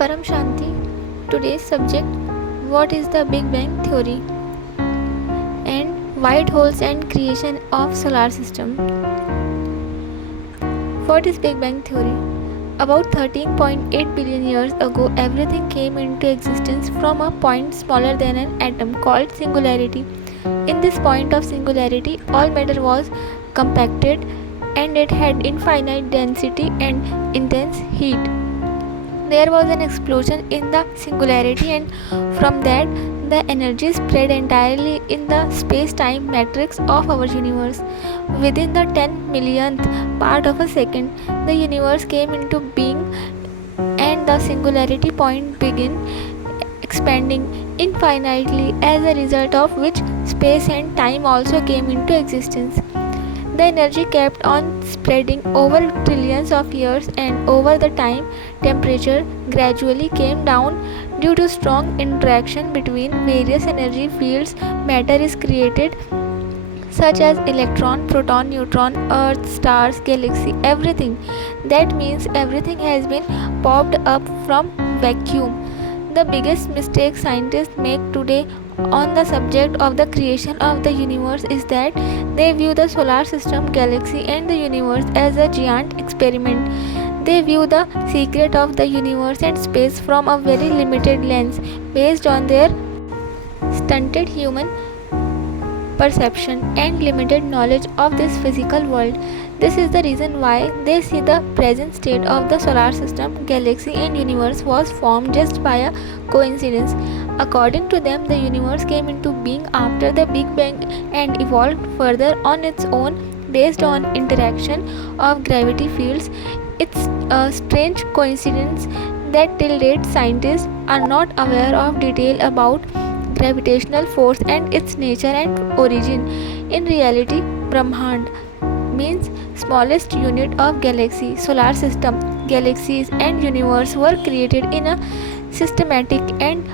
Param Shanti. Today's subject: what is the Big Bang Theory and white holes and creation of solar system. What is Big Bang Theory? About 13.8 billion years ago, everything came into existence from a point smaller than an atom called singularity. In this point of singularity, all matter was compacted and it had infinite density and intense heat. There was an explosion in the singularity, and from that, the energy spread entirely in the space-time matrix of our universe. Within the 10 millionth part of a second, the universe came into being and the singularity point began expanding infinitely, as a result of which space and time also came into existence. The energy kept on spreading over trillions of years, and over the time, temperature gradually came down due to strong interaction between various energy fields. Matter is created, such as electron, proton, neutron, earth, stars, galaxy, everything. That means everything has been popped up from vacuum. The biggest mistake scientists make today on the subject of the creation of the universe is that they view the solar system, galaxy, and the universe as a giant experiment. They view the secret of the universe and space from a very limited lens based on their stunted human perception and limited knowledge of this physical world. This is the reason why they see the present state of the solar system, galaxy, and universe was formed just by a coincidence. According to them, the universe came into being after the Big Bang and evolved further on its own based on interaction of gravity fields. It's a strange coincidence that till date scientists are not aware of detail about gravitational force and its nature and origin. In reality, Brahmand means smallest unit of galaxy, solar system, galaxies, and universe were created in a systematic and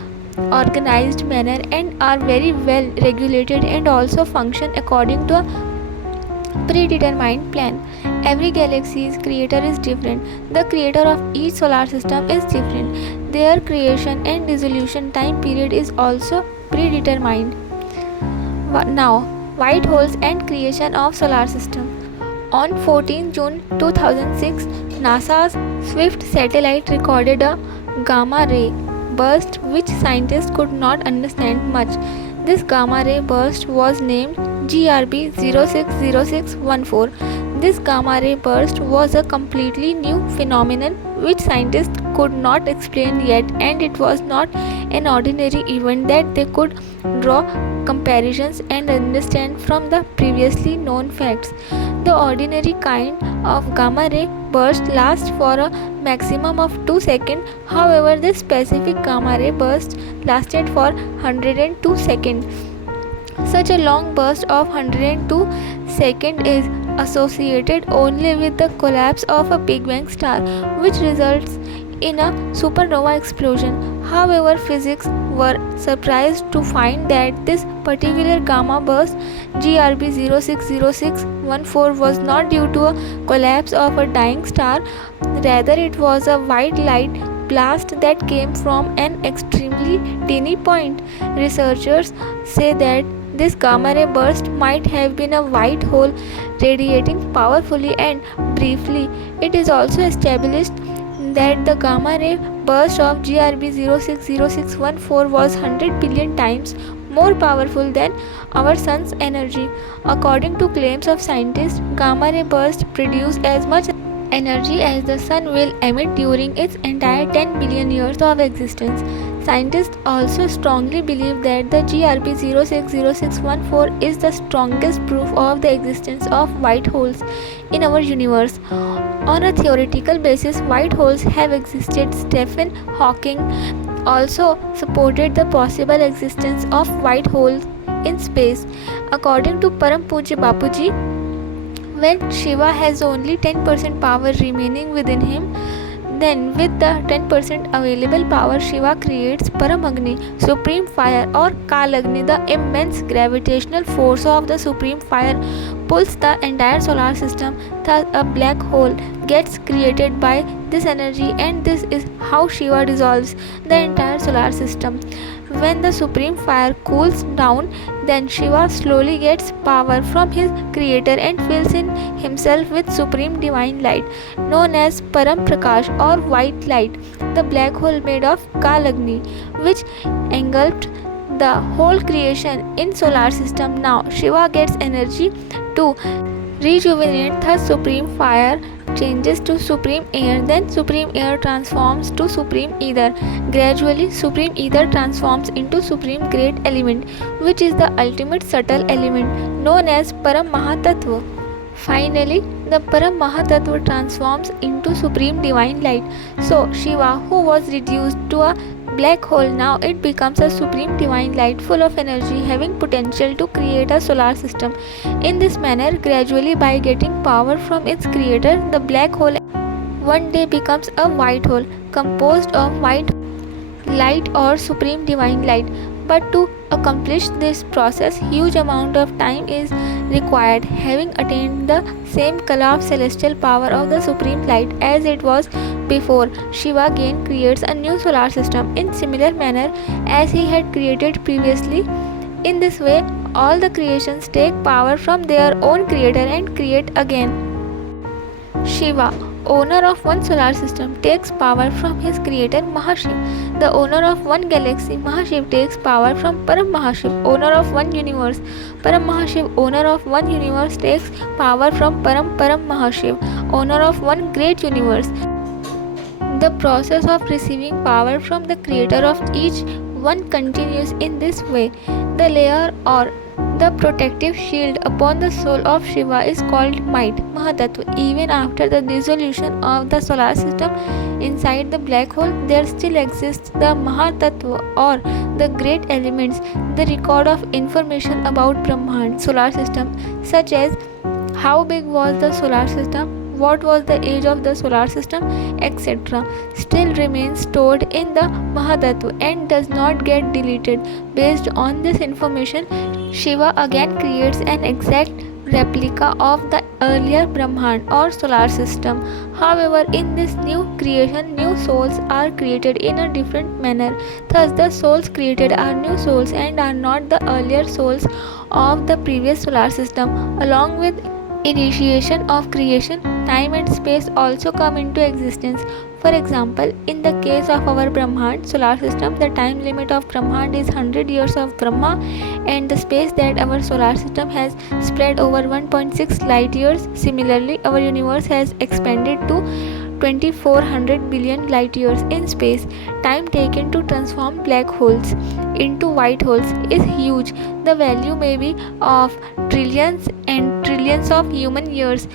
organized manner and are very well regulated and also function according to a predetermined plan. Every galaxy's creator is different. The creator of each solar system is different. Their creation and dissolution time period is also predetermined. Now, white holes and creation of solar system. On 14 June 2006, NASA's Swift satellite recorded a gamma ray burst which scientists could not understand much. This gamma ray burst was named GRB 060614. This gamma ray burst was a completely new phenomenon which scientists could not explain yet, and it was not an ordinary event that they could draw comparisons and understand from the previously known facts. The ordinary kind of gamma ray burst lasts for a maximum of 2 seconds. However, this specific gamma ray burst lasted for 102 seconds. Such a long burst of 102 seconds is associated only with the collapse of a Big Bang star, which results in a supernova explosion. However, physics were surprised to find that this particular gamma burst, GRB 060614, was not due to a collapse of a dying star. Rather, it was a white light blast that came from an extremely teeny point. Researchers say that this gamma ray burst might have been a white hole radiating powerfully and briefly. It is also established that the gamma ray burst of GRB 060614 was 100 billion times more powerful than our sun's energy. According to claims of scientists, gamma ray bursts produce as much energy as the sun will emit during its entire 10 billion years of existence. Scientists also strongly believe that the GRB 060614 is the strongest proof of the existence of white holes in our universe. On a theoretical basis, white holes have existed. Stephen Hawking also supported the possible existence of white holes in space. According to Param Pujya Bapuji, when Shiva has only 10% power remaining within him, then with the 10% available power, Shiva creates Paramagni, supreme fire, or Kalagni. The immense gravitational force of the supreme fire pulls the entire solar system. Thus, a black hole gets created by this energy, and this is how Shiva dissolves the entire solar system. When the supreme fire cools down, then Shiva slowly gets power from his creator and fills in himself with supreme divine light, known as Param Prakash or white light, the black hole made of Kalagni, which engulfed the whole creation in solar system. Now Shiva gets energy to rejuvenate. The supreme fire changes to supreme air, then supreme air transforms to supreme ether. Gradually supreme ether transforms into supreme great element, which is the ultimate subtle element known as Param Mahatattva. Finally, the Param Mahatattva transforms into supreme divine light. So Shiva, who was reduced to a black hole, now it becomes a supreme divine light full of energy, having potential to create a solar system. In this manner, gradually by getting power from its creator, the black hole one day becomes a white hole composed of white light or supreme divine light. But to accomplish this process, huge amount of time is required. Having attained the same kala of celestial power of the supreme light as it was before, Shiva again creates a new solar system in similar manner as he had created previously. In this way, all the creations take power from their own creator and create again. Shiva, owner of one solar system, takes power from his creator Mahashiv. The owner of one galaxy, Mahashiv, takes power from Param Mahashiv, owner of one universe. Param Mahashiv, owner of one universe, takes power from Param Mahashiv, owner of one great universe. The process of receiving power from the creator of each one continues in this way. The layer or the protective shield upon the soul of Shiva is called Might, Mahatattva. Even after the dissolution of the solar system inside the black hole, there still exists the Mahatattva or the great elements, the record of information about Brahman, solar system, such as how big was the solar system, what was the age of the solar system, etc., still remains stored in the Mahatattva and does not get deleted. Based on this information, Shiva again creates an exact replica of the earlier Brahman or solar system. However, in this new creation, new souls are created in a different manner. Thus, the souls created are new souls and are not the earlier souls of the previous solar system. Along with initiation of creation, time and space also come into existence. For example, in the case of our Brahmand solar system, the time limit of Brahmand is 100 years of Brahma, and the space that our solar system has spread over 1.6 light years. Similarly, our universe has expanded to 2400 billion light years in space. Time taken to transform black holes into white holes is huge. The value may be of trillions and trillions of human years,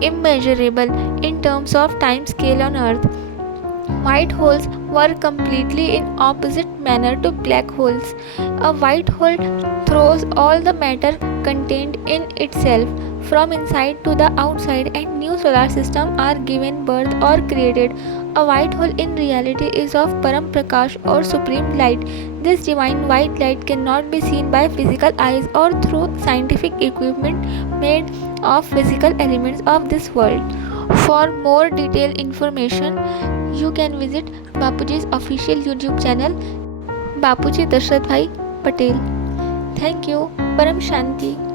immeasurable in terms of time scale on Earth. White holes were completely in opposite manner to black holes. A white hole throws all the matter contained in itself from inside to the outside, and new solar systems are given birth or created. A white hole in reality is of Param Prakash or supreme light. This divine white light cannot be seen by physical eyes or through scientific equipment made of physical elements of this world. For more detailed information, you can visit Bapuji's official YouTube channel, Bapuji Dashrath Bhai Patel. Thank you. Param Shanti.